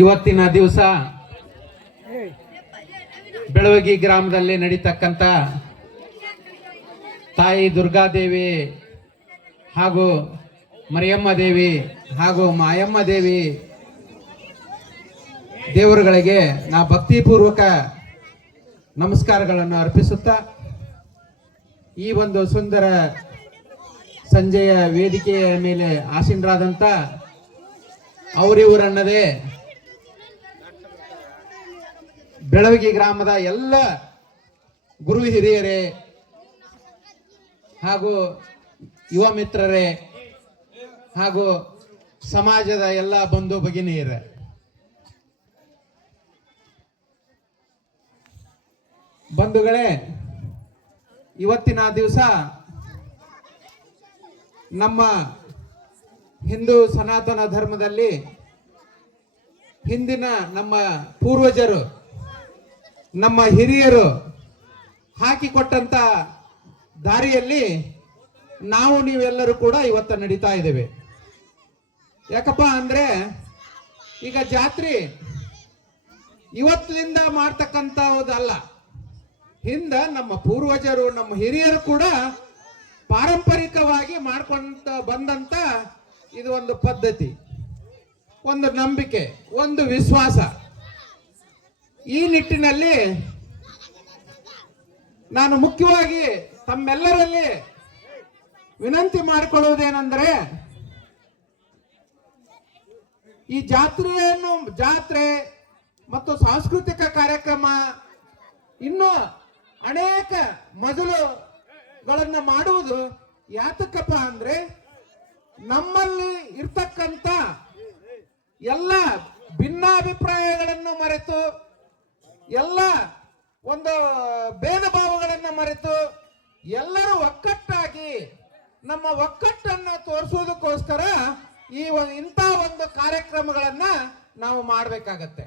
ಇವತ್ತಿನ ದಿವಸ ಬೆಳವಗಿ ಗ್ರಾಮದಲ್ಲಿ ನಡೀತಕ್ಕಂಥ ತಾಯಿ ದುರ್ಗಾದೇವಿ ಹಾಗೂ ಮರಿಯಮ್ಮ ದೇವಿ ಹಾಗೂ ಮಾಯಮ್ಮ ದೇವಿ ದೇವರುಗಳಿಗೆ ನಾ ಭಕ್ತಿಪೂರ್ವಕ ನಮಸ್ಕಾರಗಳನ್ನು ಅರ್ಪಿಸುತ್ತಾ ಈ ಒಂದು ಸುಂದರ ಸಂಜೆಯ ವೇದಿಕೆಯ ಮೇಲೆ ಆಸೀನರಾದಂಥ ಅವರಿವರನ್ನದೇ ಬೆಳವಗಿ ಗ್ರಾಮದ ಎಲ್ಲ ಗುರು ಹಿರಿಯರೇ ಹಾಗೂ ಯುವ ಮಿತ್ರರೇ ಹಾಗೂ ಸಮಾಜದ ಎಲ್ಲ ಬಂಧು ಭಗಿನಿಯರೇ, ಬಂಧುಗಳೇ, ಇವತ್ತಿನ ದಿವಸ ನಮ್ಮ ಹಿಂದೂ ಸನಾತನ ಧರ್ಮದಲ್ಲಿ ಹಿಂದಿನ ನಮ್ಮ ಪೂರ್ವಜರು ನಮ್ಮ ಹಿರಿಯರು ಹಾಕಿಕೊಟ್ಟಂತ ದಾರಿಯಲ್ಲಿ ನಾವು ನೀವೆಲ್ಲರೂ ಕೂಡ ಇವತ್ತು ನಡೀತಾ ಇದ್ದೇವೆ. ಯಾಕಪ್ಪ ಅಂದ್ರೆ ಈಗ ಜಾತ್ರೆ ಇವತ್ತಿನಿಂದ ಮಾಡ್ತಕ್ಕಂಥದ್ದಲ್ಲ. ಹಿಂದ ನಮ್ಮ ಪೂರ್ವಜರು ನಮ್ಮ ಹಿರಿಯರು ಕೂಡ ಪಾರಂಪರಿಕವಾಗಿ ಮಾಡ್ಕೊಂತ ಬಂದಂತ ಇದು ಒಂದು ಪದ್ಧತಿ, ಒಂದು ನಂಬಿಕೆ, ಒಂದು ವಿಶ್ವಾಸ. ಈ ನಿಟ್ಟಿನಲ್ಲಿ ನಾನು ಮುಖ್ಯವಾಗಿ ತಮ್ಮೆಲ್ಲರಲ್ಲಿ ವಿನಂತಿ ಮಾಡಿಕೊಳ್ಳುವುದೇನೆಂದರೆ, ಈ ಜಾತ್ರೆ ಮತ್ತು ಸಾಂಸ್ಕೃತಿಕ ಕಾರ್ಯಕ್ರಮ ಇನ್ನೂ ಅನೇಕ ಮೊದಲುಗಳನ್ನು ಮಾಡುವುದು ಯಾತಕ್ಕಪ್ಪ ಅಂದ್ರೆ, ನಮ್ಮಲ್ಲಿ ಇರ್ತಕ್ಕಂಥ ಎಲ್ಲ ಭಿನ್ನಾಭಿಪ್ರಾಯಗಳನ್ನು ಮರೆತು, ಎಲ್ಲ ಒಂದು ಭೇದ ಭಾವಗಳನ್ನು ಮರೆತು ಎಲ್ಲರೂ ಒಕ್ಕಟ್ಟಾಗಿ ನಮ್ಮ ಒಕ್ಕಟ್ಟನ್ನು ತೋರಿಸೋದಕ್ಕೋಸ್ಕರ ಇಂಥ ಒಂದು ಕಾರ್ಯಕ್ರಮಗಳನ್ನ ನಾವು ಮಾಡಬೇಕಾಗತ್ತೆ.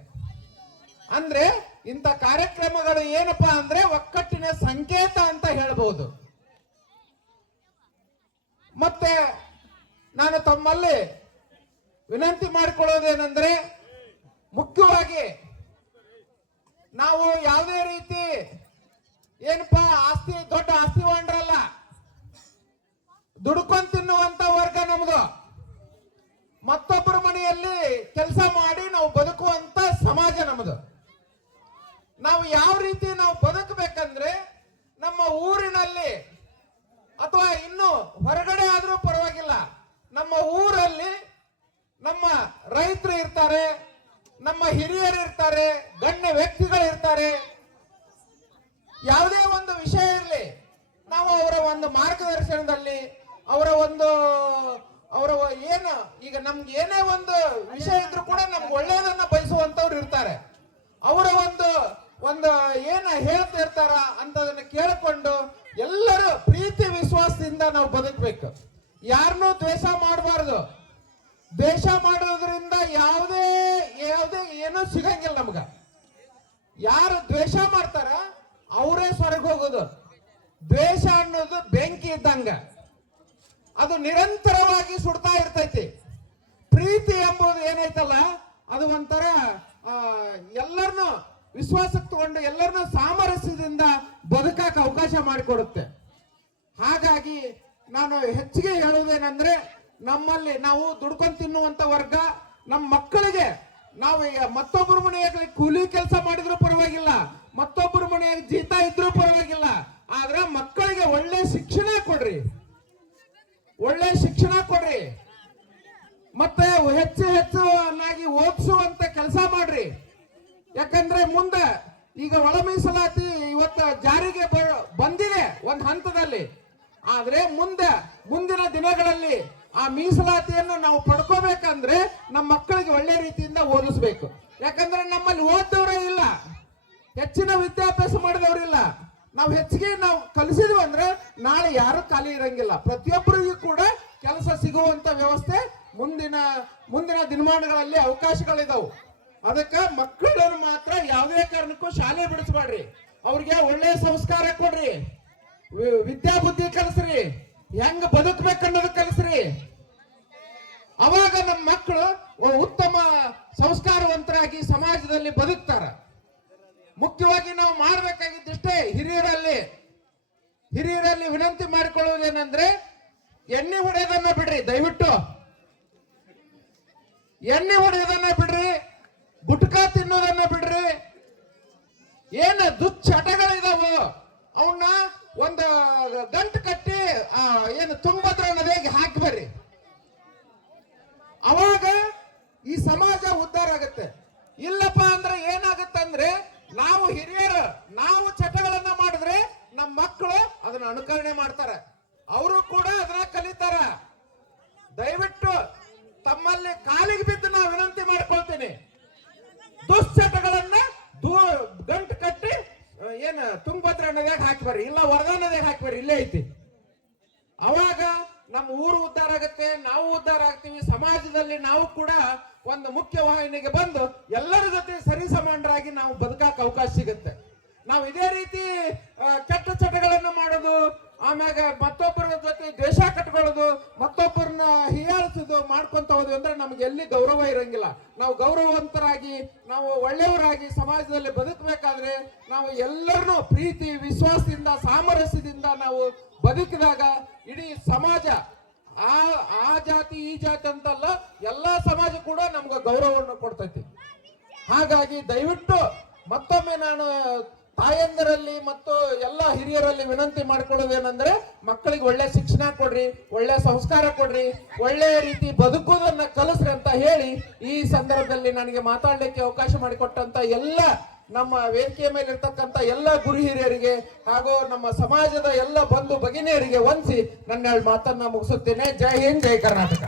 ಅಂದ್ರೆ ಇಂಥ ಕಾರ್ಯಕ್ರಮಗಳು ಏನಪ್ಪಾ ಅಂದ್ರೆ ಒಕ್ಕಟ್ಟಿನ ಸಂಕೇತ ಅಂತ ಹೇಳ್ಬಹುದು. ಮತ್ತೆ ನಾನು ತಮ್ಮಲ್ಲಿ ವಿನಂತಿ ಮಾಡಿಕೊಳ್ಳೋದೇನೆಂದ್ರೆ, ಮುಖ್ಯವಾಗಿ ನಾವು ಯಾವುದೇ ರೀತಿ ಏನಪ್ಪಾ ದೊಡ್ಡ ಆಸ್ತಿ ಹೊಂಡ್ರಲ್ಲ, ದುಡ್ಕೊಂಡ್ ತಿನ್ನುವಂತ ವರ್ಗ ನಮ್ದು. ಮತ್ತೊಬ್ಬರ ಮನೆಯಲ್ಲಿ ಕೆಲಸ ಮಾಡಿ ನಾವು ಬದುಕುವಂತ ಸಮಾಜ ನಮ್ದು. ನಾವು ಯಾವ ರೀತಿ ನಾವು ಬದುಕಬೇಕಂದ್ರೆ, ನಮ್ಮ ಊರಿನಲ್ಲಿ ಅಥವಾ ಇನ್ನು ಹೊರಗಡೆ ಆದ್ರೂ ಪರವಾಗಿಲ್ಲ, ನಮ್ಮ ಊರಲ್ಲಿ ನಮ್ಮ ರೈತರು ಇರ್ತಾರೆ, ನಮ್ಮ ಹಿರಿಯರು ಇರ್ತಾರೆ, ಗಣ್ಯ ವ್ಯಕ್ತಿಗಳು ಇರ್ತಾರೆ. ಯಾವುದೇ ಒಂದು ವಿಷಯ ಇರಲಿ, ನಾವು ಅವರ ಒಂದು ಮಾರ್ಗದರ್ಶನದಲ್ಲಿ ಅವರ ಏನು ಈಗ ನಮ್ಗೆ ಏನೇ ಒಂದು ವಿಷಯ ಇದ್ರೂ ಕೂಡ ನಮ್ಗೆ ಒಳ್ಳೆಯದನ್ನ ಬಯಸುವಂತವ್ರು ಇರ್ತಾರೆ. ಅವರ ಒಂದು ಏನ ಹೇಳ್ತಾ ಇರ್ತಾರ ಅಂತದನ್ನ ಕೇಳಿಕೊಂಡು ಎಲ್ಲರೂ ಪ್ರೀತಿ ವಿಶ್ವಾಸದಿಂದ ನಾವು ಬದುಕಬೇಕು. ಯಾರನ್ನೂ ದ್ವೇಷ ಮಾಡಬಾರ್ದು. ದ್ವೇಷ ಮಾಡೋದ್ರಿಂದ ಯಾವುದೇ ಏನೂ ಸಿಗಂಗಿಲ್ಲ ನಮ್ಗ. ಯಾರು ದ್ವೇಷ ಮಾಡ್ತಾರ ಅವರೇ ಸ್ವರ್ಗ ಹೋಗೋದು. ದ್ವೇಷ ಅನ್ನೋದು ಬೆಂಕಿ ಇದ್ದಂಗ, ಅದು ನಿರಂತರವಾಗಿ ಸುಡ್ತಾ ಇರ್ತೈತಿ. ಪ್ರೀತಿ ಎಂಬುದು ಏನೈತಲ್ಲ, ಅದು ಒಂಥರ ಎಲ್ಲರನ್ನು ವಿಶ್ವಾಸಕ್ಕೆ ತಗೊಂಡು ಎಲ್ಲರನ್ನೂ ಸಾಮರಸ್ಯದಿಂದ ಬದುಕಾಕ ಅವಕಾಶ ಮಾಡಿಕೊಡುತ್ತೆ. ಹಾಗಾಗಿ ನಾನು ಹೆಚ್ಚಿಗೆ ಹೇಳುವುದೇನೆಂದ್ರೆ, ನಮ್ಮಲ್ಲಿ ನಾವು ದುಡ್ಕೊಂಡು ತಿನ್ನುವಂತ ವರ್ಗ, ನಮ್ಮ ಮಕ್ಕಳಿಗೆ ನಾವು ಮತ್ತೊಬ್ಬರ ಮನೆಯಾಗ ಕೂಲಿ ಕೆಲಸ ಮಾಡಿದ್ರು ಪರವಾಗಿಲ್ಲ, ಮತ್ತೊಬ್ಬರ ಮನೆಯಾಗ ಜೀತ ಇದ್ರೂ ಪರವಾಗಿಲ್ಲ, ಆದ್ರೆ ಮಕ್ಕಳಿಗೆ ಒಳ್ಳೆ ಶಿಕ್ಷಣ ಕೊಡ್ರಿ, ಒಳ್ಳೆ ಶಿಕ್ಷಣ ಕೊಡ್ರಿ. ಮತ್ತೆ ಹೆಚ್ಚಾಗಿ ಓದಿಸುವಂತ ಕೆಲಸ ಮಾಡ್ರಿ. ಯಾಕಂದ್ರೆ ಮುಂದೆ ಈಗ ಒಳ ಮೀಸಲಾತಿ ಇವತ್ತು ಜಾರಿಗೆ ಬಂದಿದೆ ಒಂದು ಹಂತದಲ್ಲಿ, ಆದ್ರೆ ಮುಂದಿನ ದಿನಗಳಲ್ಲಿ ಆ ಮೀಸಲಾತಿಯನ್ನು ನಾವು ಪಡ್ಕೋಬೇಕಂದ್ರೆ ನಮ್ಮ ಮಕ್ಕಳಿಗೆ ಒಳ್ಳೆ ರೀತಿಯಿಂದ ಓದಿಸ್ಬೇಕು. ಯಾಕಂದ್ರೆ ನಮ್ಮಲ್ಲಿ ಓದದವರೇ ಇಲ್ಲ, ಹೆಚ್ಚಿನ ವಿದ್ಯಾಭ್ಯಾಸ ಮಾಡಿದವರಿಲ್ಲ. ನಾವು ಹೆಚ್ಚಿಗೆ ನಾವು ಕಲಿಸಿದ್ವಿ ಅಂದ್ರೆ ನಾಳೆ ಯಾರು ಖಾಲಿ ಇರಂಗಿಲ್ಲ. ಪ್ರತಿಯೊಬ್ಬರಿಗೂ ಕೂಡ ಕೆಲಸ ಸಿಗುವಂತ ವ್ಯವಸ್ಥೆ ಮುಂದಿನ ದಿನಮಾನಗಳಲ್ಲಿ ಅವಕಾಶಗಳಿದಾವು. ಅದಕ್ಕೆ ಮಕ್ಕಳನ್ನು ಮಾತ್ರ ಯಾವುದೇ ಕಾರಣಕ್ಕೂ ಶಾಲೆ ಬಿಡಿಸಬೇಡ್ರಿ. ಅವ್ರಿಗೆ ಒಳ್ಳೆ ಸಂಸ್ಕಾರ ಕೊಡ್ರಿ, ವಿದ್ಯಾ ಬುದ್ಧಿ ಕಲಿಸ್ರಿ, ಹೆಂಗ್ ಬದುಕಬೇಕನ್ನೋದು ಕಲಿಸ್ರಿ. ಏನಾಗತ್ರಿ? ಅವಾಗ ನಮ್ಮ ಮಕ್ಕಳು ಉತ್ತಮ ಸಂಸ್ಕಾರವಂತರಾಗಿ ಸಮಾಜದಲ್ಲಿ ಬದುಕ್ತಾರ. ಮುಖ್ಯವಾಗಿ ನಾವು ಮಾಡಬೇಕಾಗಿದ್ದಷ್ಟೇ, ಹಿರಿಯರಲ್ಲಿ ವಿನಂತಿ ಮಾಡಿಕೊಳ್ಳುವುದೇನೆಂದ್ರೆ, ಎಣ್ಣೆ ಹೊಡೆಯೋದನ್ನ ಬಿಡ್ರಿ, ದಯವಿಟ್ಟು ಎಣ್ಣೆ ಹೊಡೆಯೋದನ್ನ ಬಿಡ್ರಿ, ಗುಟ್ಕಾ ತಿನ್ನೋದನ್ನ ಬಿಡ್ರಿ. ಏನ ದುಶ್ಚಟಗಳಿದಾವೋ ಅವನ್ನ ಒಂದು ಗಂಟು ಕಟ್ಟಿ ಏನು ತುಂಗಭದ್ರಾ ನದಿಗೆ ಹಾಕಿ ಬರ್ರಿ. ಅವಾಗ ಈ ಸಮಾಜ ಉದ್ಧಾರ ಆಗುತ್ತೆ. ಇಲ್ಲಪ್ಪ ಅಂದ್ರೆ ಏನಾಗುತ್ತಂದ್ರೆ, ನಾವು ಹಿರಿಯರು ನಾವು ಚಟಗಳನ್ನ ಮಾಡಿದ್ರೆ ನಮ್ಮ ಮಕ್ಕಳು ಅದನ್ನ ಅನುಕರಣೆ ಮಾಡ್ತಾರೆ, ಅವರು ಕೂಡ ಅದನ್ನ ಕಲಿತಾರ. ದಯವಿಟ್ಟು ತಮ್ಮಲ್ಲಿ ಕಾಲಿಗೆ ಬಿದ್ದು ನಾವು ವಿನಂತಿ ಮಾಡ್ಕೊಳ್ತೀನಿ, ದುಶ್ಚಟಗಳನ್ನ ಗಂಟು ಕಟ್ಟಿ ಏನ್ ತುಂಗಭದ್ರಾ ನದಿಯಾಗ ಹಾಕಿಬರ್ರಿ, ಇಲ್ಲ ವರದಾ ನದಿಯಾಗ ಹಾಕಿಬರ್ರಿ, ಇಲ್ಲೇ ಐತಿ. ಅವಾಗ ನಮ್ಮ ಊರು ಉದ್ಧಾರ ಆಗುತ್ತೆ, ನಾವು ಉದ್ಧಾರ ಆಗ್ತೀವಿ. ಸಮಾಜದಲ್ಲಿ ನಾವು ಕೂಡ ಒಂದು ಮುಖ್ಯ ವಾಹಿನಿಗೆ ಬಂದು ಎಲ್ಲರ ಜೊತೆ ಸರಿಸಮಾನರಾಗಿ ನಾವು ಬದುಕಾಕ ಅವಕಾಶ ಸಿಗುತ್ತೆ. ನಾವು ಇದೇ ರೀತಿ ಕೆಟ್ಟ ಚಟಗಳನ್ನು ಮಾಡೋದು, ಆಮ್ಯಾಗ ಮತ್ತೊಬ್ಬರ ಜೊತೆ ದ್ವೇಷ ಕಟ್ಕೊಳ್ಳೋದು, ಮತ್ತೊಬ್ಬರನ್ನ ಹೀಯಾಳಿಸೋದು ಮಾಡ್ಕೊಂತ ಹೋದ್ವಿ ಅಂದ್ರೆ ನಮ್ಗೆ ಎಲ್ಲಿ ಗೌರವ ಇರಂಗಿಲ್ಲ. ನಾವು ಗೌರವವಂತರಾಗಿ, ನಾವು ಒಳ್ಳೆಯವರಾಗಿ ಸಮಾಜದಲ್ಲಿ ಬದುಕಬೇಕಾದ್ರೆ ನಾವು ಎಲ್ಲರನ್ನೂ ಪ್ರೀತಿ ವಿಶ್ವಾಸದಿಂದ ಸಾಮರಸ್ಯದಿಂದ ನಾವು ಬದುಕಿದಾಗ ಇಡೀ ಸಮಾಜ, ಆ ಜಾತಿ ಈ ಜಾತಿ ಅಂತಲ್ಲ, ಎಲ್ಲಾ ಸಮಾಜ ಕೂಡ ನಮ್ಗೆ ಗೌರವವನ್ನು ಕೊಡ್ತೈತಿ. ಹಾಗಾಗಿ ದಯವಿಟ್ಟು ಮತ್ತೊಮ್ಮೆ ನಾನು ತಾಯಂದಿರಲ್ಲಿ ಮತ್ತು ಎಲ್ಲ ಹಿರಿಯರಲ್ಲಿ ವಿನಂತಿ ಮಾಡ್ಕೊಳ್ಳೋದೇನೆಂದ್ರೆ, ಮಕ್ಕಳಿಗೆ ಒಳ್ಳೆ ಶಿಕ್ಷಣ ಕೊಡ್ರಿ, ಒಳ್ಳೆ ಸಂಸ್ಕಾರ ಕೊಡ್ರಿ, ಒಳ್ಳೆ ರೀತಿ ಬದುಕೋದನ್ನ ಕಲಿಸ್ರಿ ಅಂತ ಹೇಳಿ ಈ ಸಂದರ್ಭದಲ್ಲಿ ನನಗೆ ಮಾತಾಡ್ಲಿಕ್ಕೆ ಅವಕಾಶ ಮಾಡಿಕೊಟ್ಟಂತ ಎಲ್ಲ ನಮ್ಮ ವೇದಿಕೆಯ ಮೇಲೆ ಇರ್ತಕ್ಕಂಥ ಎಲ್ಲ ಗುರು ಹಿರಿಯರಿಗೆ ಹಾಗೂ ನಮ್ಮ ಸಮಾಜದ ಎಲ್ಲ ಬಂಧು ಭಗಿನಿಯರಿಗೆ ವಂದಿಸಿ ನನ್ನ ಮಾತನ್ನ ಮುಗಿಸುತ್ತೇನೆ. ಜೈ ಹಿಂದ್, ಜೈ ಕರ್ನಾಟಕ.